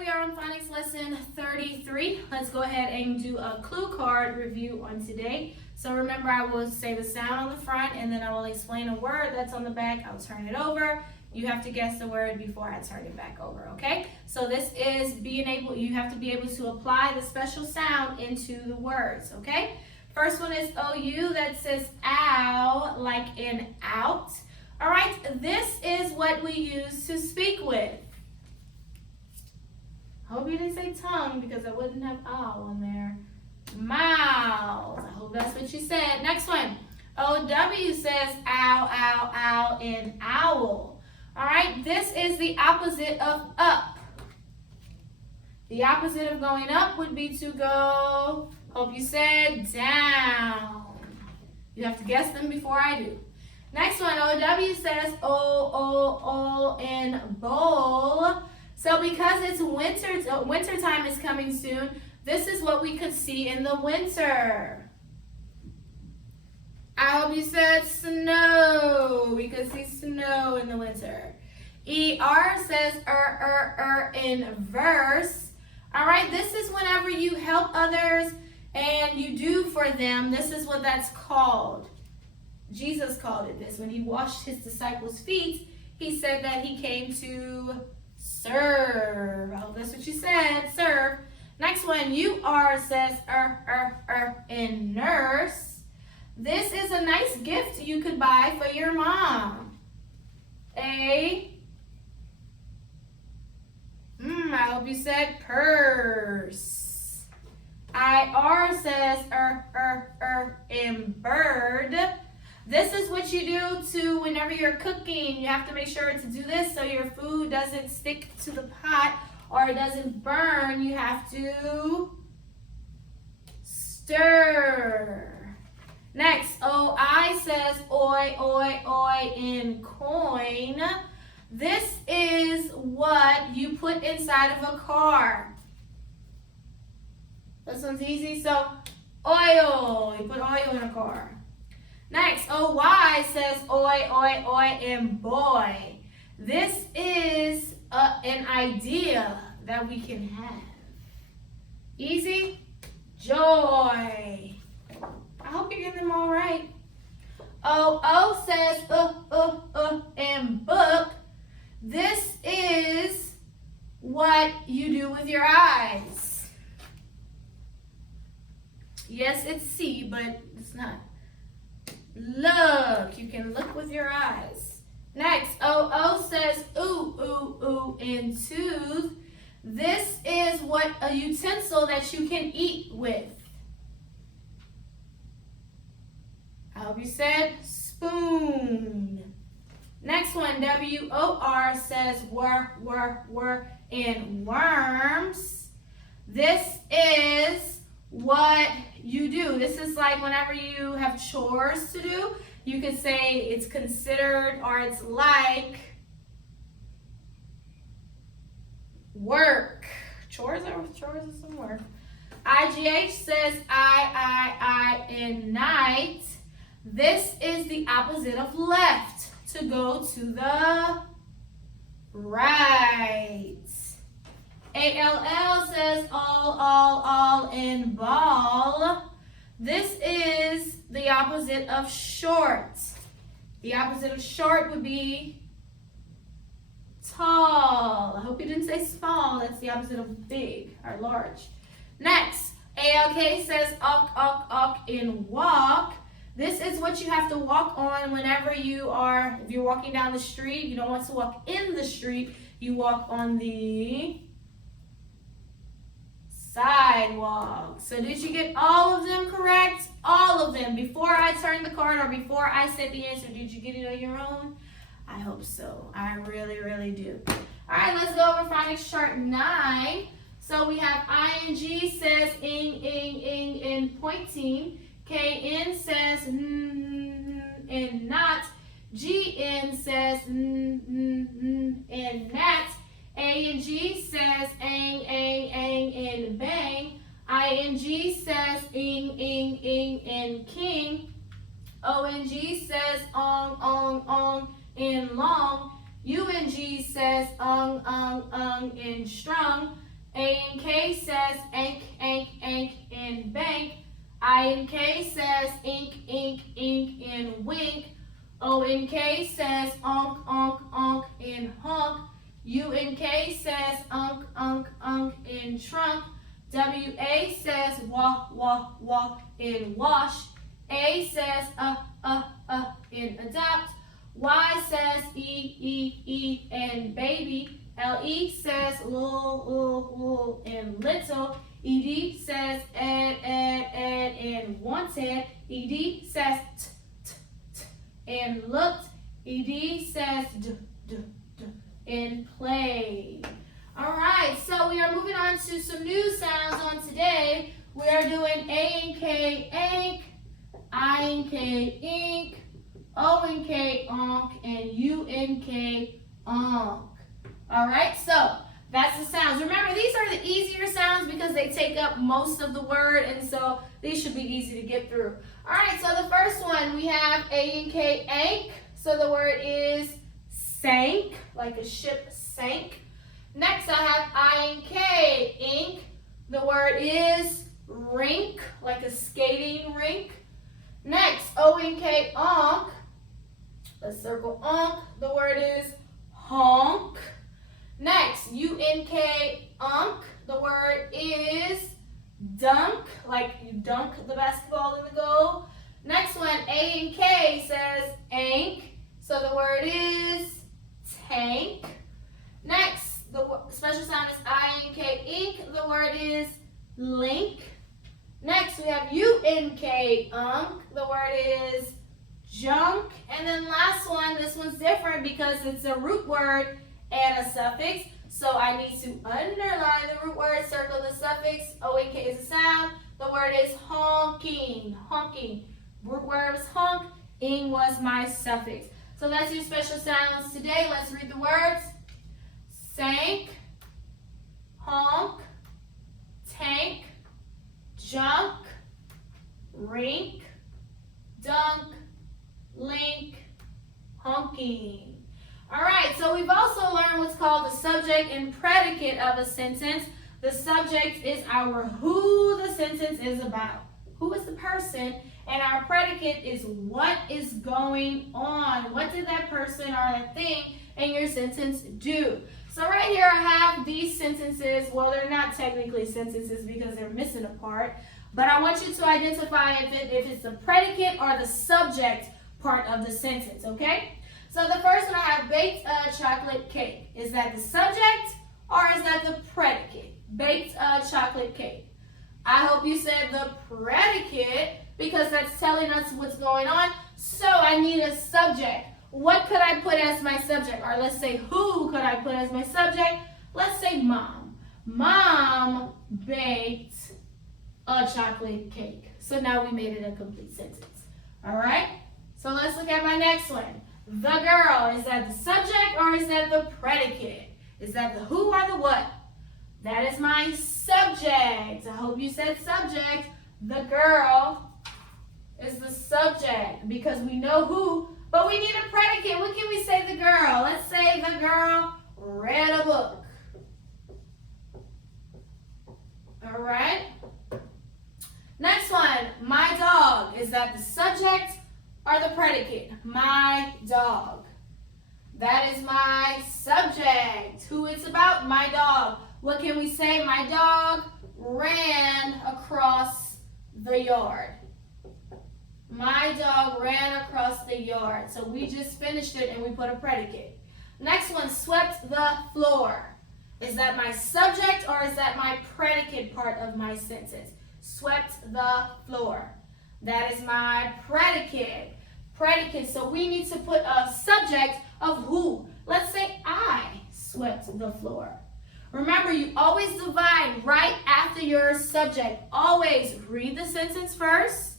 we are on Phonics Lesson 33. Let's go ahead and do a clue card review on today. So remember, I will say the sound on the front and then I will explain a word that's on the back. I'll turn it over. You have to guess the word before I turn it back over, okay? So this is you have to be able to apply the special sound into the words, okay? First one is OU, that says ow, like in out. All right, this is what we use to speak with. I hope you didn't say tongue because I wouldn't have owl on there. Mouth. I hope that's what you said. Next one. OW says ow, ow, ow in owl. All right, this is the opposite of up. The opposite of going up would be to go, hope you said down. You have to guess them before I do. Next one, OW says O in bowl. So because it's winter time is coming soon, this is what we could see in the winter. I hope you said snow. We could see snow in the winter. ER says in verse. All right, this is whenever you help others and you do for them. This is what that's called. Jesus called it this. When he washed his disciples' feet, he said that he came to serve. I hope that's what you said, serve. Next one, UR says in nurse. This is a nice gift you could buy for your mom. I hope you said purse. IR says in bird. This is what you do to whenever you're cooking. You have to make sure to do this so your food doesn't stick to the pot or it doesn't burn. You have to stir. Next, OI says oi in coin. This is what you put inside of a car. This one's easy. So oil. You put oil in a car. Next, OY says oi in boy. This is an idea that we can have. Easy? Joy. I hope you're getting them all right. OO says in book. This is what you do with your eyes. Yes, it's C, but it's not. Look, you can look with your eyes. Next, OO says ooh in tooth. This is what a utensil that you can eat with. I hope you said spoon. Next one, WOR says were in worms. This is what you do. This is like whenever you have chores to do, you could say it's considered or it's like work. Chores is some work. IGH says I in night. This is the opposite of left, to go to the right. ALL says all in ball. This is the opposite of short. The opposite of short would be tall. I hope you didn't say small. That's the opposite of big or large. Next, ALK says awk in walk. This is what you have to walk on whenever if you're walking down the street. You don't want to walk in the street. You walk on the sidewalk. So did you get all of them correct? All of them. Before I turned the card or before I said the answer, did you get it on your own? I hope so. I really do. All right, let's go over phonics chart 9. So we have ing says in pointing. KN says in not. GN says in nat. ANG says ang in bang. ING says ing in king. ONG says ong in long. UNG says in strung. A-N-K says ank, ank, ank in bank. I-N-K says ink, ink, ink in wink. O-N-K says onk, onk, onk in honk. U-N-K says unk, unk, unk in trunk. W-A says walk, walk, walk in wash. A says in adopt. Y says e in baby. L-E says l in little. E-D says ed in wanted. E-D says t in looked. E-D says d in play. All right, so we are moving on to some new sounds on today. We are doing A-N-K, ank, I-N-K, ink, O-N-K, onk, and U-N-K, onk. All right, so that's the sounds. Remember, these are the easier sounds because they take up most of the word, and so these should be easy to get through. All right, so the first one, we have A-N-K, ank. So the word is sank, like a ship sank. Next, I have I-N-K, ink. The word is rink, like a skating rink. Next, O-N-K, onk. Let's circle onk. The word is honk. Next, U-N-K, unk. The word is dunk, like you dunk the basketball in the goal. Next one, A-N-K says ank. So the word is tank. Next, the special sound is I-N-K, ink. The word is link. Next, we have U-N-K, unk. The word is junk. And then last one, this one's different because it's a root word and a suffix. So I need to underline the root word, circle the suffix. O-N-K is a sound. The word is honking, honking. Root word was honk. Ing was my suffix. So that's your special sounds today. Let's read the words. Sank, honk, tank, junk, rink, dunk, link, honking. All right, so we've also learned what's called the subject and predicate of a sentence. The subject is our who the sentence is about. Who is the person? And our predicate is what is going on. What did that person or that thing in your sentence do? So right here I have these sentences. Well, they're not technically sentences because they're missing a part. But I want you to identify if it's the predicate or the subject part of the sentence, okay? So the first one I have baked a chocolate cake. Is that the subject or is that the predicate? Baked a chocolate cake. I hope you said the predicate because that's telling us what's going on. So I need a subject. What could I put as my subject? Or let's say who could I put as my subject? Let's say mom. Mom baked a chocolate cake. So now we made it a complete sentence. All right? So let's look at my next one. The girl. Is that the subject or is that the predicate? Is that the who or the what? That is my subject. I hope you said subject. The girl is the subject because we know who, but we need a predicate. What can we say the girl? Let's say the girl read a book. All right. Next one, my dog. Is that the subject or the predicate? My dog. That is my subject. Who it's about? My dog. What can we say? My dog ran across the yard. My dog ran across the yard. So we just finished it and we put a predicate. Next one, swept the floor. Is that my subject or is that my predicate part of my sentence? Swept the floor. That is my predicate. Predicate. So we need to put a subject of who. Let's say I swept the floor. Remember, you always divide right after your subject. Always read the sentence first.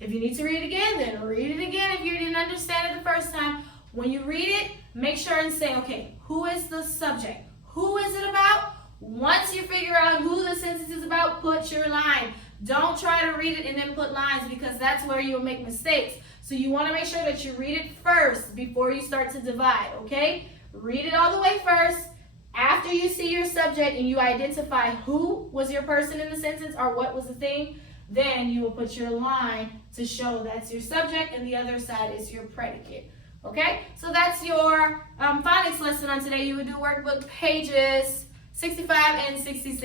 If you need to read it again, then read it again if you didn't understand it the first time. When you read it, make sure and say, okay, who is the subject? Who is it about? Once you figure out who the sentence is about, put your line. Don't try to read it and then put lines because that's where you'll make mistakes. So you want to make sure that you read it first before you start to divide, okay? Read it all the way first, After you see your subject and you identify who was your person in the sentence or what was the thing, then you will put your line to show that's your subject and the other side is your predicate. Okay, so that's your phonics lesson on today. You would do workbook pages 65 and 66.